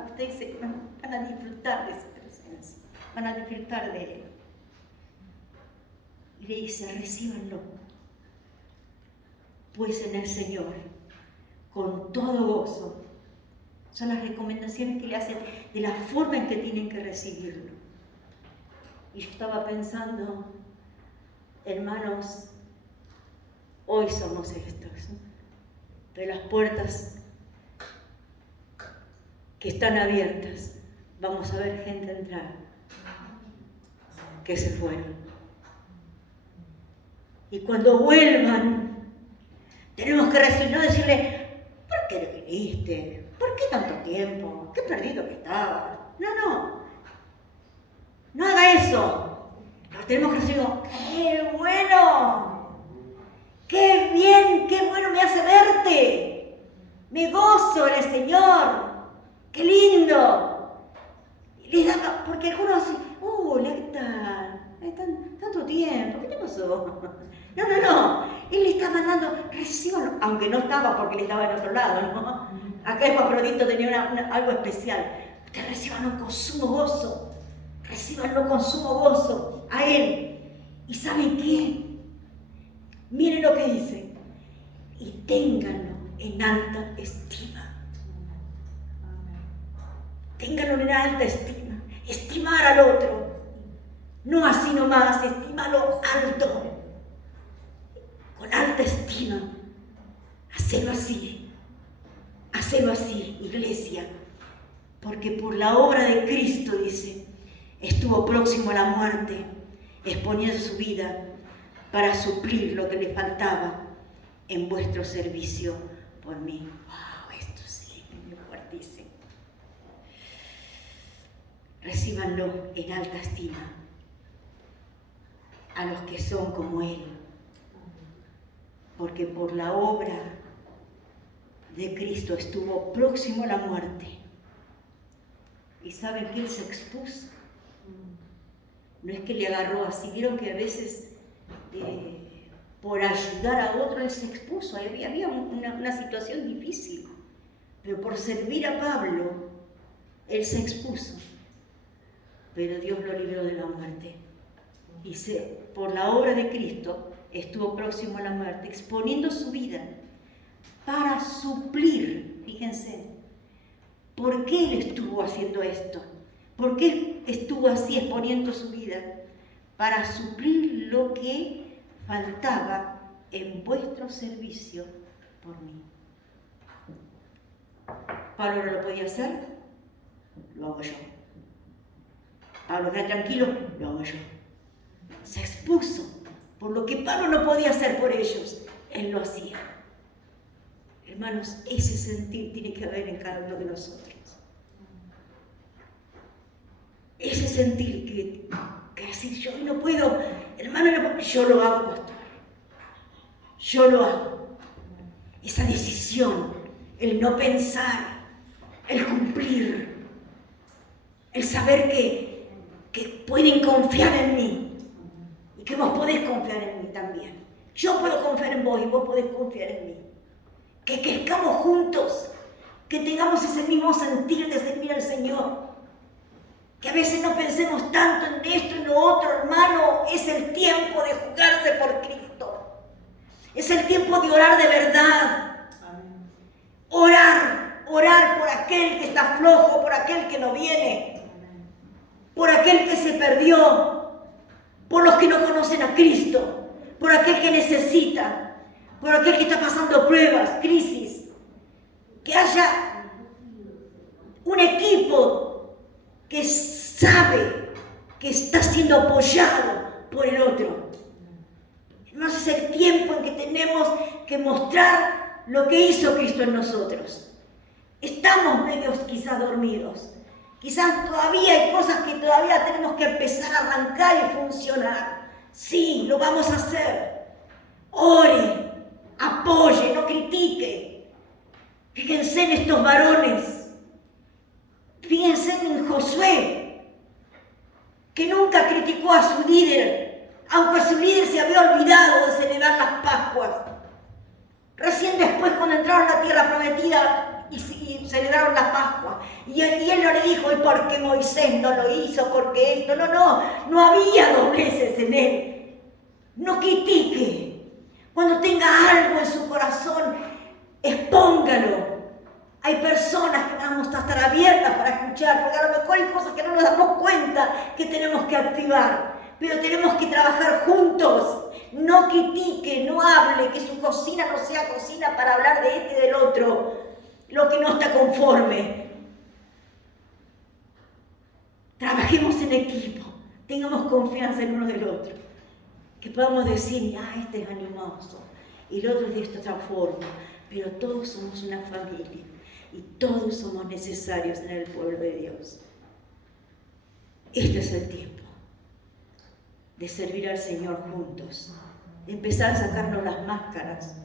ustedes van a disfrutar de su presencia, van a disfrutar de él. Y le dice, recíbanlo, pues en el Señor, con todo gozo. Son las recomendaciones que le hacen de la forma en que tienen que recibirlo. Y yo estaba pensando, hermanos, hoy somos estos, ¿no? Pero las puertas que están abiertas, vamos a ver gente entrar, que se fueron. Y cuando vuelvan, tenemos que recibir, no decirle, ¿por qué no viniste? ¿Por qué tanto tiempo? ¿Qué perdido que estabas? No. No haga eso. Pero tenemos que decir, ¡qué bueno! ¡Qué bien! ¡Qué bueno me hace verte! Me gozo en el Señor. ¡Qué lindo! Y les da, porque algunos dicen, tanto tiempo, ¿qué te pasó? No. Él le está mandando, recíbanlo, aunque no estaba porque él estaba en otro lado, ¿no? Acá Epafrodito tenía algo especial. Ustedes recíbanlo con sumo gozo. Recíbanlo con sumo gozo a él. ¿Y saben qué? Miren lo que dice. Y ténganlo en alta estima. Ténganlo en alta estima. Estimar al otro. No así nomás, estímalo alto. Con alta estima. Hacelo así. Hacelo así, iglesia. Porque por la obra de Cristo, dice, estuvo próximo a la muerte, exponiendo su vida para suplir lo que le faltaba en vuestro servicio por mí. ¡Wow! Esto sí, es fuertísimo. Recíbanlo en alta estima a los que son como Él, porque por la obra de Cristo estuvo próximo a la muerte. ¿Y saben que Él se expuso? No es que le agarró así, vieron que a veces por ayudar a otro Él se expuso, había una situación difícil, pero por servir a Pablo Él se expuso, pero Dios lo libró de la muerte. Y por la obra de Cristo estuvo próximo a la muerte, exponiendo su vida para suplir, fíjense, ¿por qué Él estuvo haciendo esto? ¿Por qué estuvo así exponiendo su vida? Para suplir lo que faltaba en vuestro servicio por mí. ¿Pablo no lo podía hacer? Lo hago yo. Pablo, queda tranquilo, lo hago yo. Se expuso por lo que Pablo no podía hacer por ellos. Él lo hacía. Hermanos, ese sentir tiene que haber en cada uno de nosotros. Ese sentir que decir, yo no puedo, hermano, yo lo hago, pastor. Yo lo hago. Esa decisión, el no pensar, el cumplir, el saber que pueden confiar en mí y que vos podés confiar en mí también. Yo puedo confiar en vos y vos podés confiar en mí. Que crezcamos juntos, que tengamos ese mismo sentir de servir al Señor. Que a veces no pensemos tanto en esto y en lo otro, hermano. Es el tiempo de jugarse por Cristo. Es el tiempo de orar de verdad. Orar por aquel que está flojo, por aquel que no viene, por aquel que se perdió, por los que no conocen a Cristo, por aquel que necesita, por aquel que está pasando pruebas, crisis. Que haya un equipo que sabe que está siendo apoyado por el otro. Hermanos, es el tiempo en que tenemos que mostrar lo que hizo Cristo en nosotros. Estamos medios quizás dormidos. Quizás todavía hay cosas que todavía tenemos que empezar a arrancar y funcionar. Sí, lo vamos a hacer. Ore, apoye, no critique. Fíjense en estos varones. Fíjense en Josué, que nunca criticó a su líder, aunque su líder se había olvidado de celebrar las Pascuas. Recién después, cuando entraron a la tierra prometida y celebraron la Pascua, y él no le dijo, ¿y por qué Moisés no lo hizo? Porque esto, no había dobleces en él. No critique. Cuando tenga algo en su corazón, expóngalo. Hay personas que vamos a estar abiertas para escuchar, porque a lo mejor hay cosas que no nos damos cuenta que tenemos que activar, pero tenemos que trabajar juntos. No critique, no hable, que su cocina no sea cocina para hablar de este y del otro, lo que no está conforme. Trabajemos en equipo, tengamos confianza en uno del otro, que podamos decir, este es animoso, y el otro es de esta otra forma, pero todos somos una familia. Y todos somos necesarios en el pueblo de Dios. Este es el tiempo de servir al Señor juntos, de empezar a sacarnos las máscaras,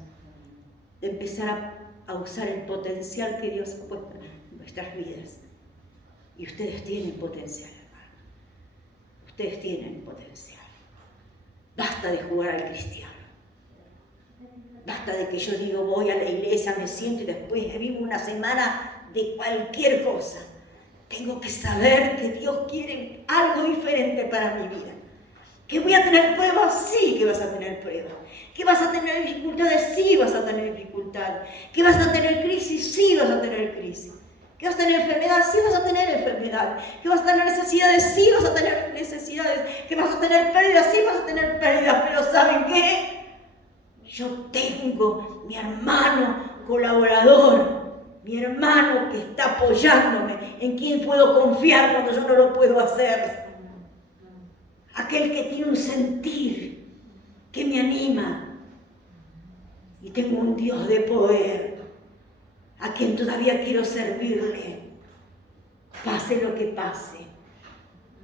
de empezar a usar el potencial que Dios ha puesto en nuestras vidas. Y ustedes tienen potencial, hermano. Ustedes tienen potencial. Basta de jugar al cristiano. Basta de que yo digo, voy a la iglesia, me siento y después vivo una semana de cualquier cosa. Tengo que saber que Dios quiere algo diferente para mi vida. ¿Que voy a tener pruebas? Sí que vas a tener pruebas. ¿Que vas a tener dificultades? Sí vas a tener dificultades. ¿Que vas a tener crisis? Sí vas a tener crisis. ¿Que vas a tener enfermedad? Sí vas a tener enfermedad. ¿Que vas a tener necesidades? Sí vas a tener necesidades. ¿Que vas a tener pérdidas? Sí vas a tener pérdidas. Pero ¿saben qué? Yo tengo mi hermano colaborador, mi hermano que está apoyándome, en quien puedo confiar cuando yo no lo puedo hacer. Aquel que tiene un sentir que me anima. Y tengo un Dios de poder, a quien todavía quiero servirle. Pase lo que pase.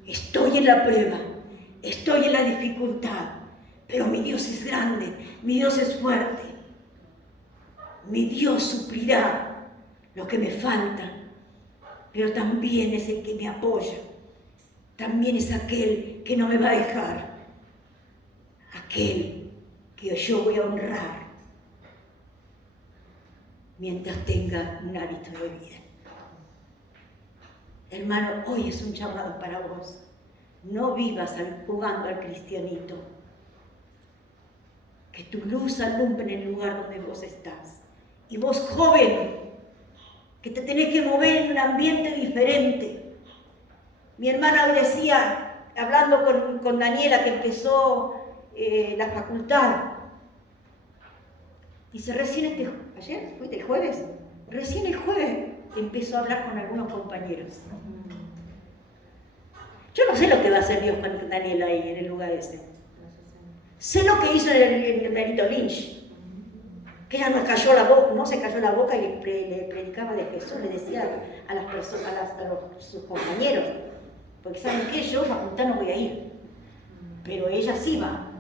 Estoy en la prueba, estoy en la dificultad. Pero mi Dios es grande, mi Dios es fuerte. Mi Dios suplirá lo que me falta, pero también es el que me apoya. También es aquel que no me va a dejar. Aquel que yo voy a honrar mientras tenga un hábito de vida. Hermano, hoy es un llamado para vos. No vivas jugando al cristianito. Que tu luz alumbre en el lugar donde vos estás. Y vos, joven, que te tenés que mover en un ambiente diferente. Mi hermana hoy decía, hablando con Daniela, que empezó la facultad, dice, ¿ayer? ¿Fuiste el jueves? Recién el jueves empezó a hablar con algunos compañeros. Yo no sé lo que va a hacer Dios con Daniela ahí en el lugar ese. Sé lo que hizo el Benito Lynch, que ella no se cayó la boca y le predicaba de Jesús, le decía a las personas, sus compañeros, porque saben que yo a facultad no voy a ir, pero ella sí va.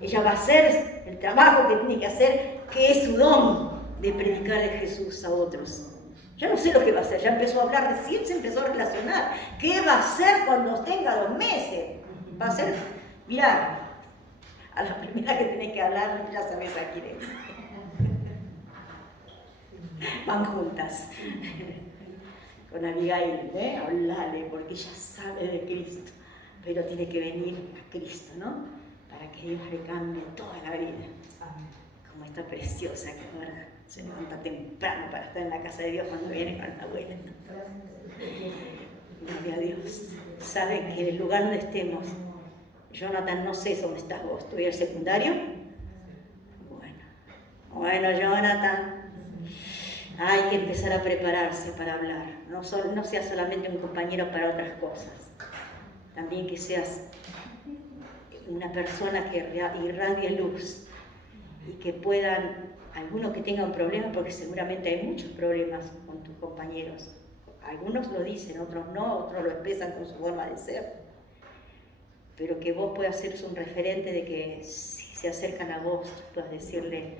Ella va a hacer el trabajo que tiene que hacer, que es su don de predicar de Jesús a otros. Ya no sé lo que va a hacer, ya empezó a hablar, recién se empezó a relacionar. ¿Qué va a hacer cuando tenga 2 meses? Va a ser, mirá, a la primera que tenés que hablar, ya sabés a quién es. Van juntas. Con Abigail, hablale, porque ella sabe de Cristo, pero tiene que venir a Cristo, ¿no? Para que Dios le cambie toda la vida. Como esta preciosa que ahora se levanta temprano para estar en la casa de Dios cuando viene con la abuela. Gloria a Dios. Saben que en el lugar donde estemos, Jonathan, no sé dónde estás vos, ¿tú en el secundario? Bueno, Jonathan, hay que empezar a prepararse para hablar. No seas solamente un compañero para otras cosas. También que seas una persona que irradie luz y que puedan, algunos que tengan problemas, porque seguramente hay muchos problemas con tus compañeros. Algunos lo dicen, otros no, otros lo expresan con su forma de ser. Pero que vos puedas ser un referente de que si se acercan a vos, puedas decirle,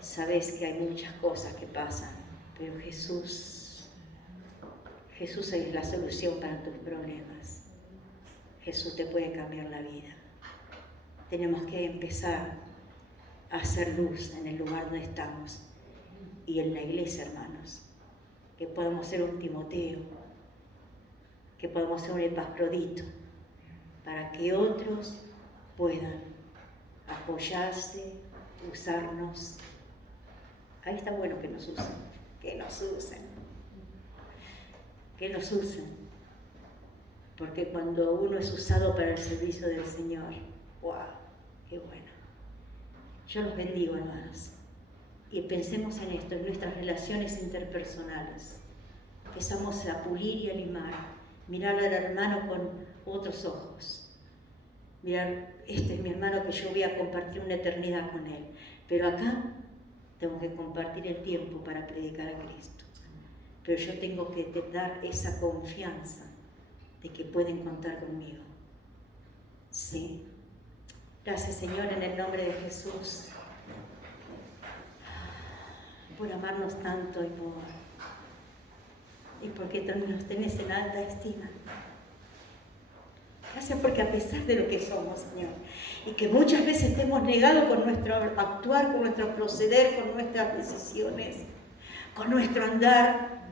sabes que hay muchas cosas que pasan, pero Jesús es la solución para tus problemas. Jesús te puede cambiar la vida. Tenemos que empezar a hacer luz en el lugar donde estamos y en la iglesia, hermanos. Que podamos ser un Timoteo, que podamos ser un Epafrodito, para que otros puedan apoyarse, usarnos. Ahí está bueno que nos usen, que nos usen, porque cuando uno es usado para el servicio del Señor, ¡wow! ¡Qué bueno! Yo los bendigo, hermanos, y pensemos en esto, en nuestras relaciones interpersonales. Empezamos a pulir y a limar, mirar al hermano con otros ojos. Mirar, este es mi hermano que yo voy a compartir una eternidad con él, pero acá tengo que compartir el tiempo para predicar a Cristo. Pero yo tengo que dar esa confianza de que pueden contar conmigo. Sí. Gracias, Señor, en el nombre de Jesús, por amarnos tanto y porque nos tenés en alta estima. Gracias porque a pesar de lo que somos, Señor, y que muchas veces te hemos negado con nuestro actuar, con nuestro proceder, con nuestras decisiones, con nuestro andar,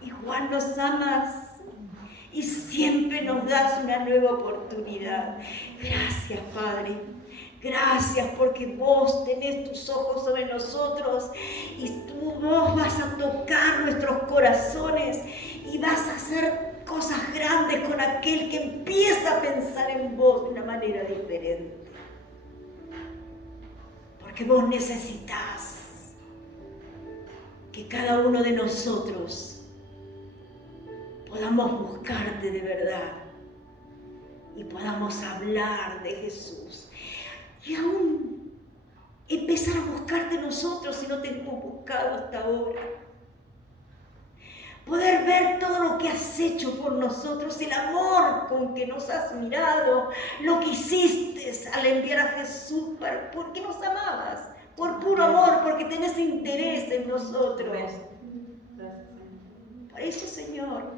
igual nos amas y siempre nos das una nueva oportunidad. Gracias, Padre. Gracias porque vos tenés tus ojos sobre nosotros y vos vas a tocar nuestros corazones y vas a hacer cosas grandes con aquel que empieza a pensar en vos de una manera diferente. Porque vos necesitas que cada uno de nosotros podamos buscarte de verdad y podamos hablar de Jesús. Y aún empezar a buscarte nosotros si no te hemos buscado hasta ahora. Poder ver todo lo que has hecho por nosotros, el amor con que nos has mirado, lo que hiciste al enviar a Jesús, porque nos amabas, por puro amor, porque tenés interés en nosotros. Por eso, Señor,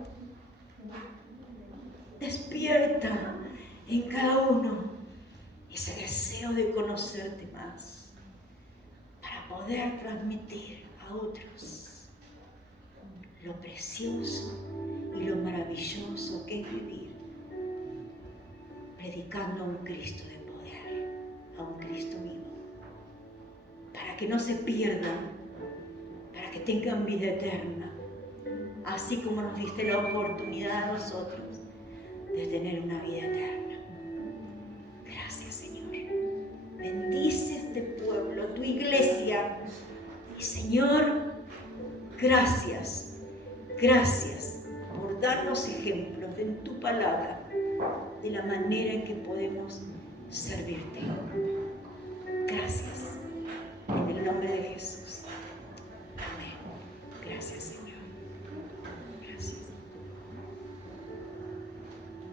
despierta en cada uno ese deseo de conocerte más, para poder transmitir a otros lo precioso y lo maravilloso que es vivir predicando a un Cristo de poder, a un Cristo vivo, para que no se pierdan, para que tengan vida eterna, así como nos diste la oportunidad a nosotros de tener una vida eterna. Gracias, Señor. Bendice este pueblo, tu iglesia. Y Señor, gracias, gracias por darnos ejemplos en tu palabra de la manera en que podemos servirte.